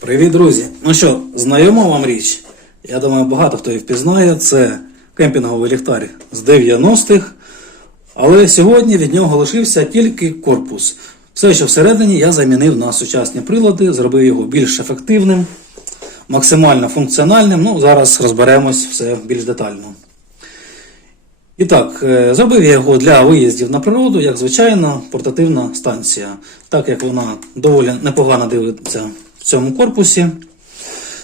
Привіт, друзі! Ну що, знайома вам річ? Я думаю, багато хто її впізнає. Це кемпінговий ліхтар з 90-х. Але сьогодні від нього лишився тільки корпус. Все, що всередині, я замінив на сучасні прилади, зробив його більш ефективним, максимально функціональним. Ну, зараз розберемось все більш детально. І так, е, зробив я його для виїздів на природу, як звичайна портативна станція, так як вона доволі непогано дивиться цьому корпусі.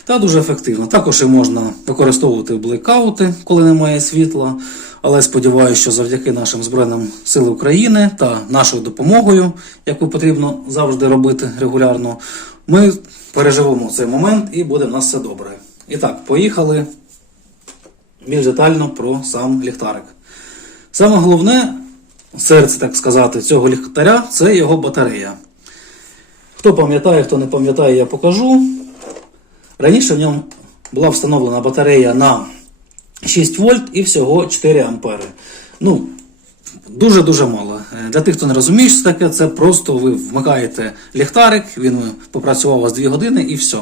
Та дуже ефективно. Також і можна використовувати блекаути, коли немає світла. Але сподіваюся, що завдяки нашим Збройним силам України та нашою допомогою, яку потрібно завжди робити регулярно, ми переживемо цей момент і буде в нас все добре. І так, поїхали більш детально про сам ліхтарик. Саме головне, серце, так сказати, цього ліхтаря це його батарея. Хто пам'ятає, хто не пам'ятає, я покажу. Раніше в ньому була встановлена батарея на 6 вольт і всього 4 ампери. Ну, дуже-дуже мало. Е, Для тих, хто не розуміє, що таке, це просто ви вмикаєте ліхтарик, він попрацював у вас 2 години і все.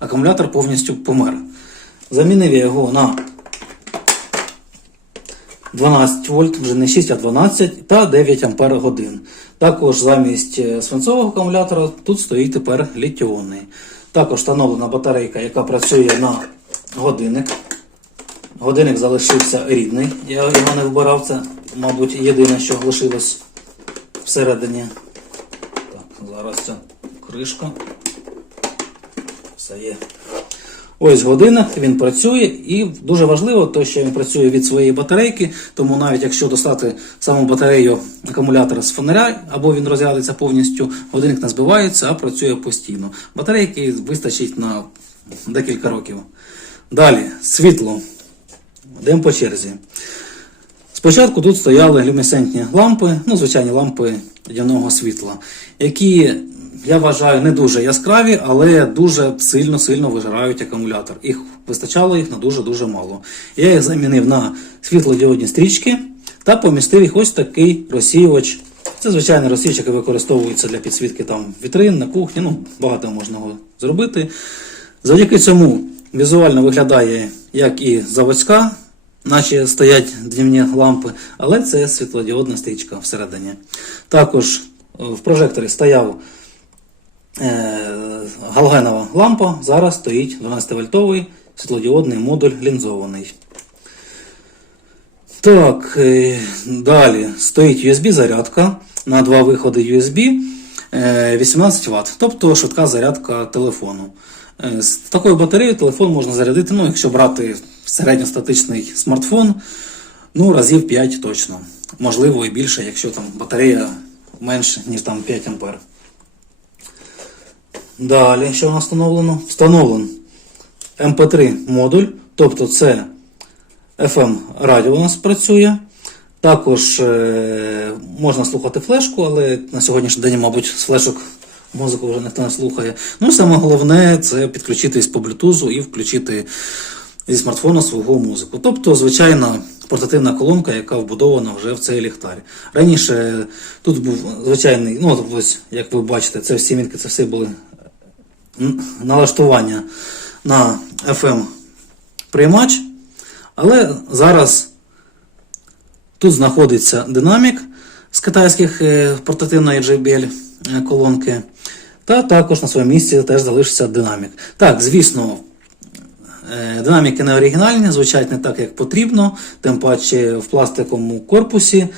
Акумулятор повністю помер. Замінив я його на 12 вольт, вже не 6, а 12 та 9 ампер годин. Також замість е, свинцового акумулятора тут стоїть тепер літіонний. Також встановлена батарейка, яка працює на годинник. Годинник залишився рідний, я його не вбирав, це, мабуть, єдине, що лишилось всередині. Так, зараз ця кришка. Все є. Ось годинник, він працює, і дуже важливо, те, що він працює від своєї батарейки, тому навіть якщо достати саму батарею акумулятора з фонаря, або він розрядиться повністю, годинник не збивається, а працює постійно. Батарейки вистачить на декілька років. Далі, світло. Йдемо по черзі. Спочатку тут стояли люмінесцентні лампи, ну, звичайні лампи дневного світла, які, я вважаю, не дуже яскраві, але дуже сильно-сильно вижирають акумулятор. Їх вистачало їх на дуже-дуже мало. Я їх замінив на світлодіодні стрічки та помістив їх ось такий розсіювач. Це звичайний розсіювач, який використовується для підсвітки там вітрин на кухні. Ну, багато можна його зробити. Завдяки цьому візуально виглядає як і заводська, наче стоять днівні лампи, але це світлодіодна стрічка всередині. Також е, в прожекторі стояв галогенова лампа, зараз стоїть 12-вольтовий світлодіодний модуль лінзований. Так, е, далі стоїть USB-зарядка на два виходи USB е, 18 Вт, тобто швидка зарядка телефону. Е, З такою батареєю телефон можна зарядити, ну, якщо брати середньостатичний смартфон, ну, разів 5 точно. Можливо і більше, якщо там батарея менше, ніж там 5 ампер. Далі, що у нас встановлено? Встановлен MP3 модуль, тобто це FM радіо у нас працює. Також е, можна слухати флешку, але на сьогоднішній день, мабуть, з флешок музику вже ніхто не слухає. Ну і саме головне це підключитись по блютузу і включити зі смартфона свого музику. Тобто, звичайна портативна колонка, яка вбудована вже в цей ліхтар. Раніше тут був звичайний, ну ось, як ви бачите, це всі мінки, це все були налаштування на FM приймач. Але зараз тут знаходиться динамік з китайських е, портативної JBL е, колонки. Та також на своєму місці теж залишиться динамік. Так, звісно, е, динаміки не оригінальні, звучать не так, як потрібно, тим паче в пластиковому корпусі,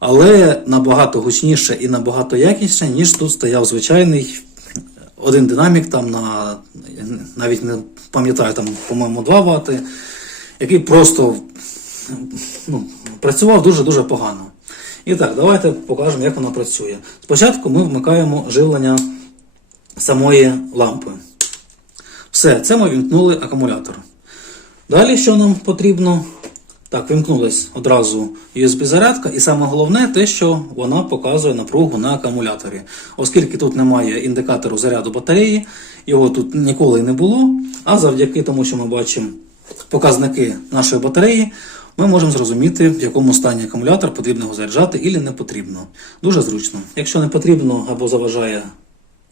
але набагато гучніше і набагато якісніше, ніж тут стояв звичайний один динамік, там на навіть не пам'ятаю, там, по-моєму, 2 Вт, який просто ну, працював дуже-дуже погано. І так, давайте покажемо, як воно працює. Спочатку ми вмикаємо живлення самої лампи. Все, це ми вімкнули акумулятор. Далі, що нам потрібно? Так, вимкнулась одразу USB-зарядка, і саме головне те, що вона показує напругу на акумуляторі. Оскільки тут немає індикатору заряду батареї, його тут ніколи не було. А завдяки тому, що ми бачимо показники нашої батареї, ми можемо зрозуміти, в якому стані акумулятор потрібно його заряджати і не потрібно. Дуже зручно. Якщо не потрібно або заважає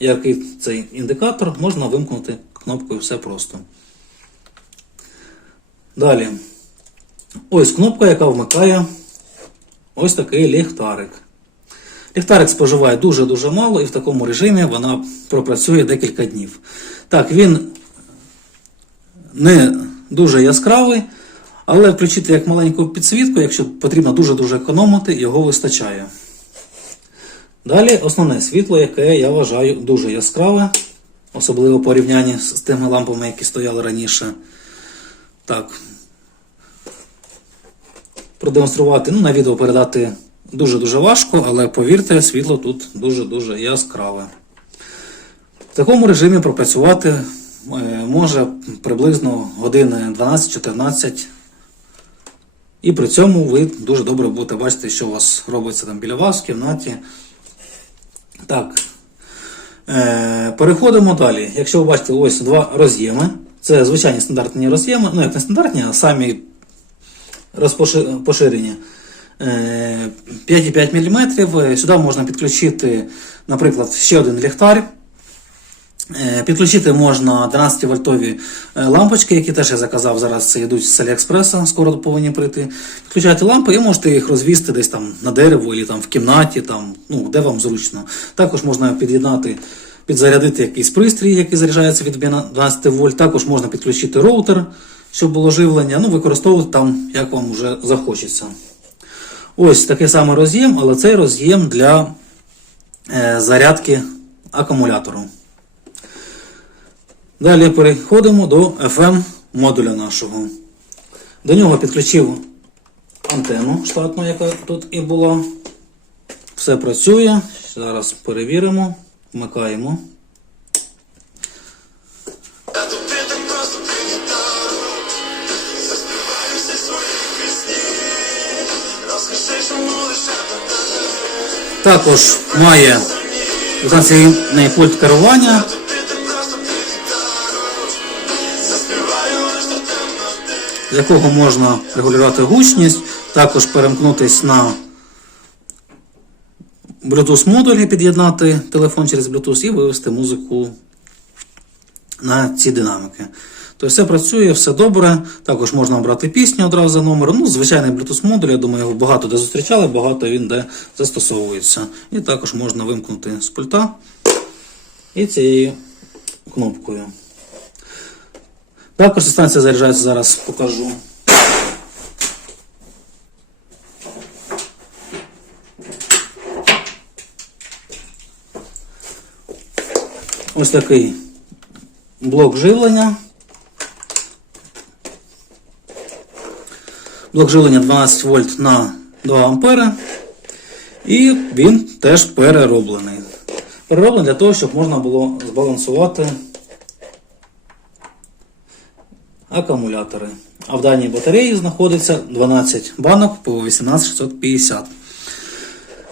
яркий цей індикатор, можна вимкнути кнопкою все просто. Далі. Ось кнопка, яка вмикає ось такий ліхтарик. Ліхтарик споживає дуже-дуже мало, і в такому режимі вона пропрацює декілька днів. Так, він не дуже яскравий, але включити як маленьку підсвітку, якщо потрібно дуже-дуже економити, його вистачає. Далі основне світло, яке я вважаю дуже яскраве, особливо порівнянні з тими лампами, які стояли раніше. Так. Продемонструвати, ну, на відео передати дуже-дуже важко, але повірте, світло тут дуже-дуже яскраве. В такому режимі пропрацювати е, може приблизно години 12-14. І при цьому ви дуже добре будете бачити, що у вас робиться там біля вас в кімнаті. Так. Е, переходимо далі. Якщо ви бачите ось два роз'єми, це звичайні стандартні роз'єми, ну як не стандартні, а самі розпоши- поширені. Е, 5,5 мм. Сюди можна підключити, наприклад, ще один ліхтар. Е, Підключити можна 12-вольтові е, лампочки, які теж я заказав. Зараз це йдуть з Аліекспреса, скоро повинні прийти. Підключаєте лампи і можете їх розвісти десь там на дерево, або в кімнаті, там, ну, де вам зручно. Також можна під'єднати, підзарядити якийсь пристрій, який заряджається від 12 вольт. Також можна підключити роутер, щоб було живлення. Ну, використовувати там, як вам вже захочеться. Ось такий самий роз'єм, але цей роз'єм для е, зарядки акумулятору. Далі переходимо до FM модуля нашого. До нього підключив антенну штатну, яка тут і була. Все працює. Зараз перевіримо, вмикаємо. Також має дистанційний пульт керування. З якого можна регулювати гучність, також перемкнутись на Bluetooth модуль і під'єднати телефон через Bluetooth і вивести музику на ці динамики. Тобто все працює, все добре. Також можна обрати пісню одразу за номером. Ну, звичайний Bluetooth модуль, я думаю, його багато де зустрічали, багато він де застосовується. І також можна вимкнути з пульта і цією кнопкою. Також станція заряджається зараз, покажу. Ось такий блок живлення. Блок живлення 12 вольт на 2 ампери. І він теж перероблений. Перероблений для того, щоб можна було збалансувати акумулятори. А в даній батареї знаходиться 12 банок по 18650.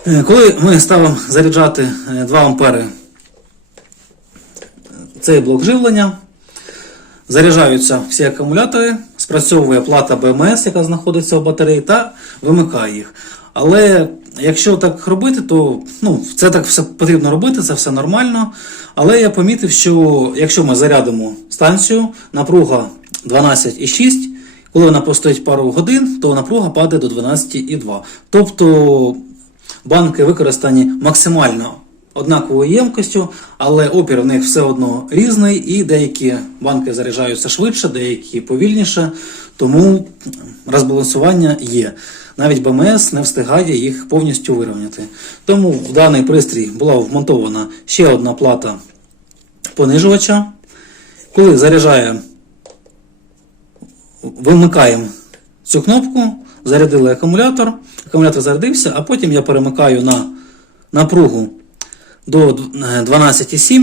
Е, Коли ми ставимо заряджати е, 2 ампери цей блок живлення, заряджаються всі акумулятори, спрацьовує плата БМС, яка знаходиться в батареї, та вимикає їх. Але якщо так робити, то ну, це так все потрібно робити, це все нормально. Але я помітив, що якщо ми зарядимо станцію, напруга 12,6, коли вона постоїть пару годин, то напруга падає до 12,2. Тобто банки використані максимально однаковою ємкостю, але опір в них все одно різний, і деякі банки заряджаються швидше, деякі повільніше, тому розбалансування є. Навіть БМС не встигає їх повністю вирівняти. Тому в даний пристрій була вмонтована ще одна плата понижувача. Коли заряджає, вимикаємо цю кнопку, зарядили акумулятор, акумулятор зарядився, а потім я перемикаю на напругу до 12,7.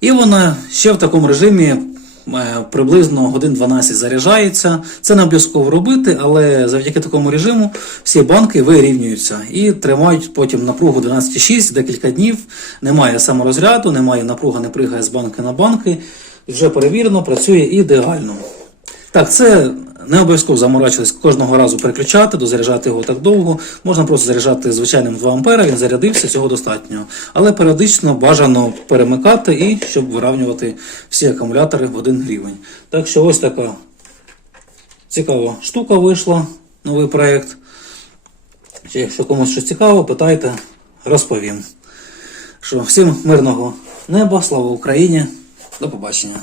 І вона ще в такому режимі е, приблизно годин 12 заряджається. Це не обов'язково робити, але завдяки такому режиму всі банки вирівнюються і тримають потім напругу 12,6 декілька днів. Немає саморозряду, немає напруга, не пригає з банки на банки. Вже перевірено, працює ідеально. Так, це Не обов'язково заморачуватись кожного разу переключати, дозаряджати його так довго. Можна просто заряджати звичайним 2 А, він зарядився, цього достатньо. Але періодично бажано перемикати і щоб вирівнювати всі акумулятори в один рівень. Так що ось така цікава штука вийшла, новий проєкт. Якщо комусь щось цікаво, питайте, розповім. Що всім мирного неба, слава Україні, до побачення.